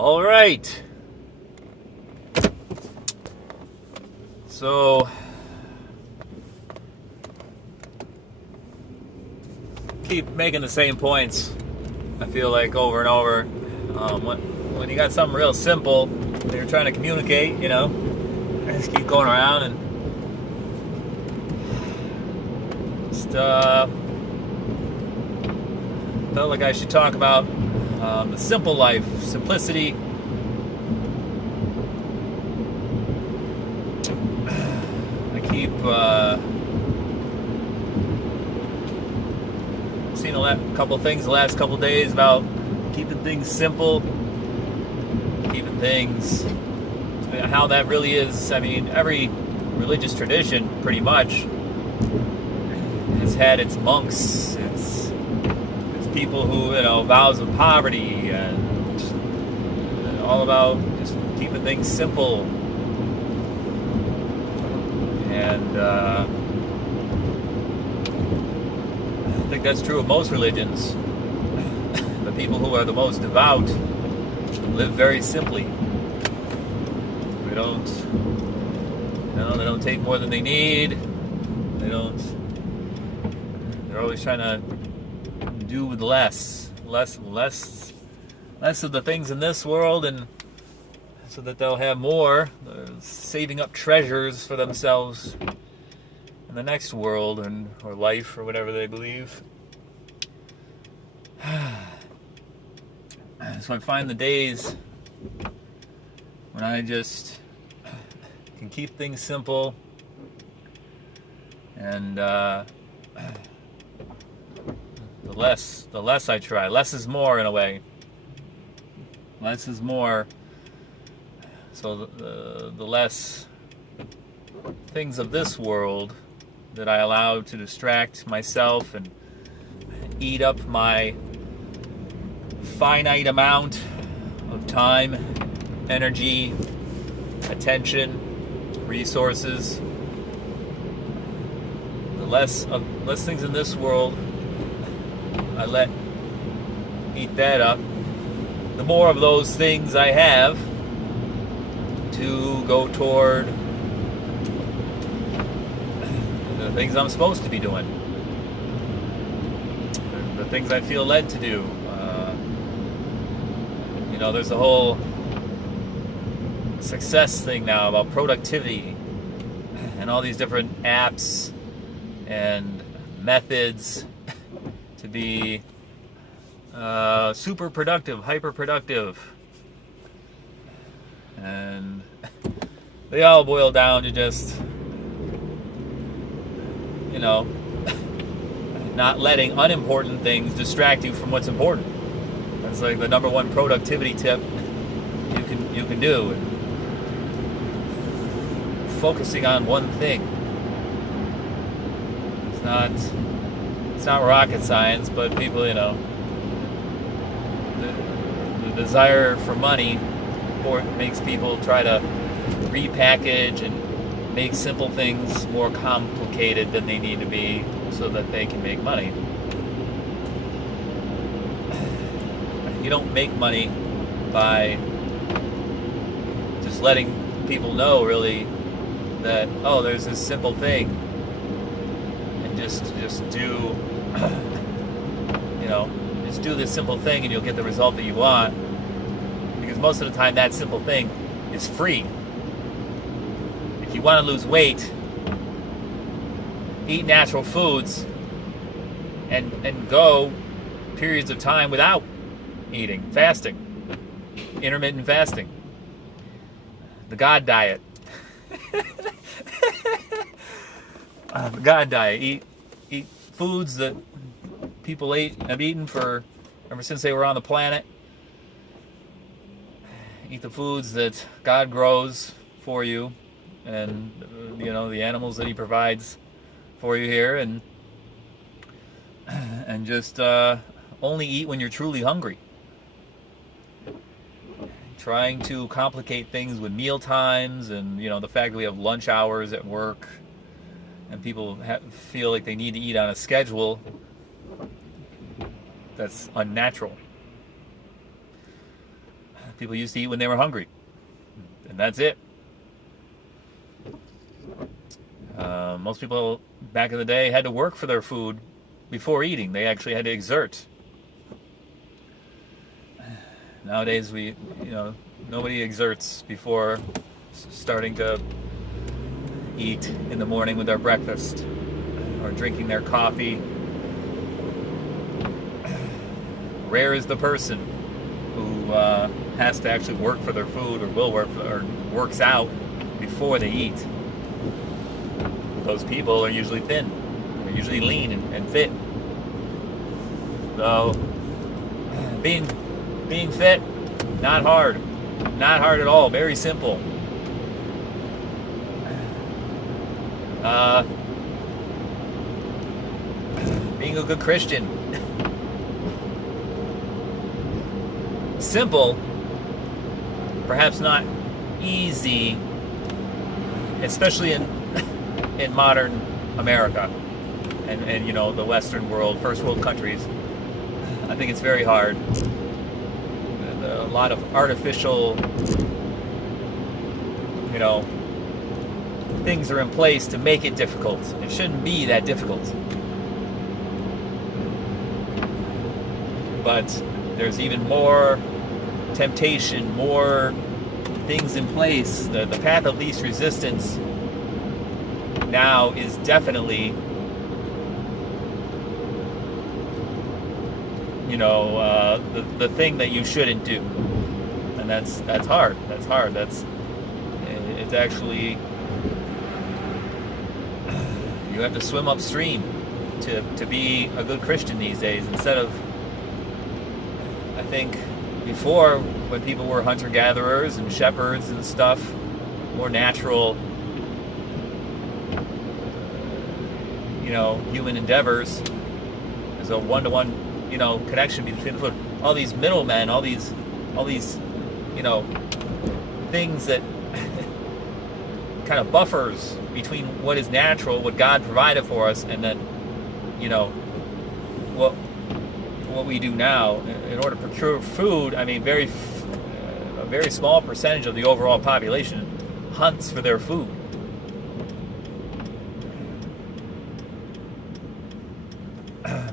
All right. So, keep making the same points. I feel like over and over. When you got something real simple that you're trying to communicate, I just keep going around and just felt like I should talk about the simple life, simplicity. I keep seen a couple things the last couple days about keeping things simple, keeping things, how that really is. I mean, every religious tradition pretty much has had its monks, its people who, vows of poverty, and all about just keeping things simple. And I think that's true of most religions. The people who are the most devout live very simply. They don't, they don't take more than they need. They're always trying to do with less of the things in this world, and so that they'll have more. They're saving up treasures for themselves in the next world or life or whatever they believe. So I find the days when I just can keep things simple, and the less I try. Less is more, in a way. Less is more. So the less things of this world that I allow to distract myself and eat up my finite amount of time, energy, attention, resources. The less things in this world I let eat that up, the more of those things I have to go toward the things I'm supposed to be doing, the things I feel led to do. There's a whole success thing now about productivity and all these different apps and methods to be super productive, hyper productive. And they all boil down to just, not letting unimportant things distract you from what's important. That's like the number one productivity tip you can do. And focusing on one thing. It's not rocket science, but people, the desire for money makes people try to repackage and make simple things more complicated than they need to be so that they can make money. You don't make money by just letting people know, really, that, there's this simple thing, and just do just do this simple thing and you'll get the result that you want, because most of the time that simple thing is free. If you want to lose weight, eat natural foods and go periods of time without eating, fasting, intermittent fasting, the God diet. The God diet. Eat foods that people have eaten for ever since they were on the planet. Eat the foods that God grows for you, and the animals that He provides for you here, and just only eat when you're truly hungry. Trying to complicate things with meal times, and the fact that we have lunch hours at work, and people feel like they need to eat on a schedule that's unnatural. People used to eat when they were hungry, and that's it. Most people back in the day had to work for their food before eating. They actually had to exert. Nowadays, nobody exerts before starting to eat in the morning with their breakfast or drinking their coffee. Rare is the person who has to actually work for their food or will work for, or works out before they eat. Those people are usually thin. They're usually lean and fit. So being fit, not hard. Not hard at all. Very simple. Being a good Christian. Simple, perhaps not easy, especially in modern America and the Western world, first world countries. I think it's very hard. A lot of artificial, things are in place to make it difficult. It shouldn't be that difficult. But there's even more temptation, more things in place. The path of least resistance now is definitely, the thing that you shouldn't do, and that's hard. That's hard. It's actually, you have to swim upstream to be a good Christian these days, instead of, I think, before, when people were hunter-gatherers and shepherds and stuff, more natural, human endeavors. There's a one-to-one, connection between the food. All these middlemen, all these, things that kind of buffers between what is natural, what God provided for us, and then, what we do now in order to procure food. I mean, a very small percentage of the overall population hunts for their food.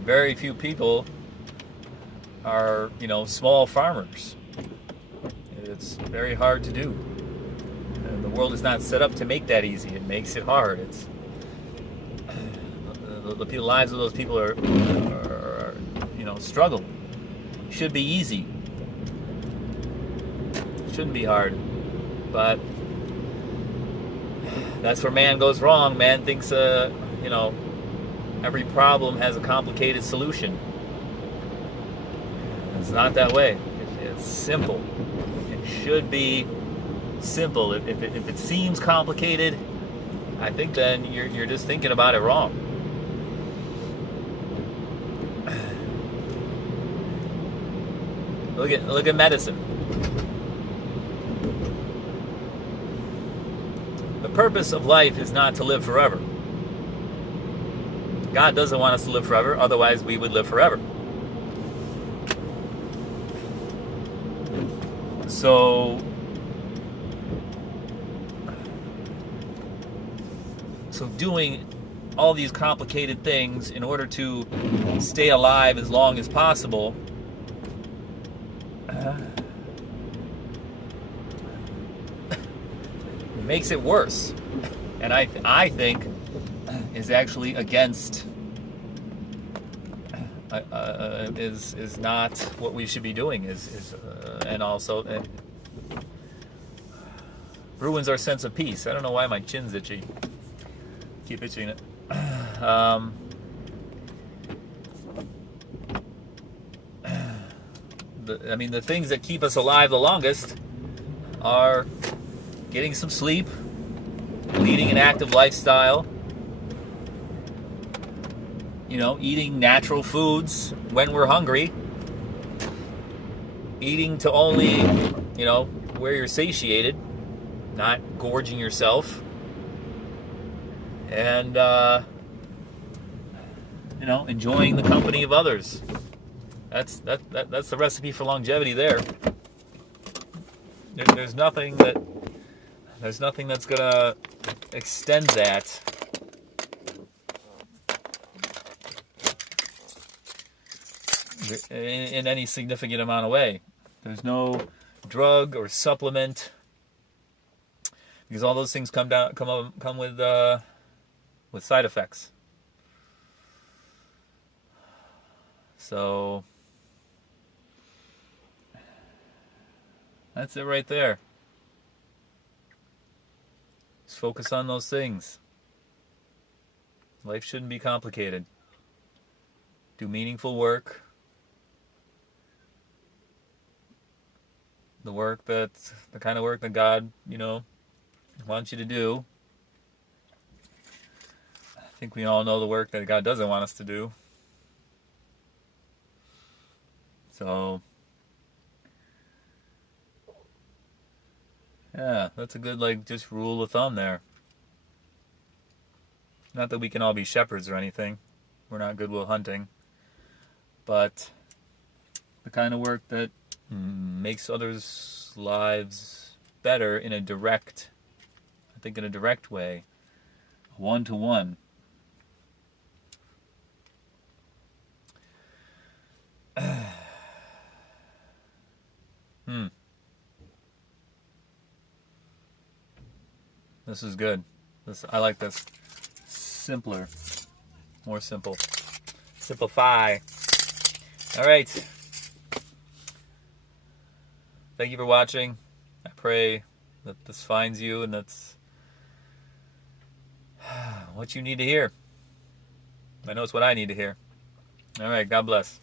Very few people are, small farmers. It's very hard to do. The world is not set up to make that easy. It makes it hard. It's the lives of those people are struggle. Should be easy. Shouldn't be hard. But that's where man goes wrong. Man thinks, every problem has a complicated solution. It's not that way. It's simple. It should be simple. If it seems complicated, I think then you're just thinking about it wrong. Look at medicine. The purpose of life is not to live forever. God doesn't want us to live forever, otherwise we would live forever. So doing all these complicated things in order to stay alive as long as possible makes it worse, and I think is actually against is not what we should be doing, and also ruins our sense of peace. I don't know why my chin's itchy. Keep itching it. The things that keep us alive the longest are getting some sleep, leading an active lifestyle, eating natural foods when we're hungry, eating to only, where you're satiated, not gorging yourself, and, enjoying the company of others. That's the recipe for longevity there. There's nothing that's gonna extend that in any significant amount of way. There's no drug or supplement, because all those things come with side effects. So that's it right there. Just focus on those things. Life shouldn't be complicated. Do meaningful work. The kind of work that God, wants you to do. I think we all know the work that God doesn't want us to do. So, yeah, that's a good, just rule of thumb there. Not that we can all be shepherds or anything. We're not Good Will Hunting. But the kind of work that makes others' lives better in a direct way. One-to-one. This is good. I like this. Simpler. More simple. Simplify. All right. Thank you for watching. I pray that this finds you and that's what you need to hear. I know it's what I need to hear. All right. God bless.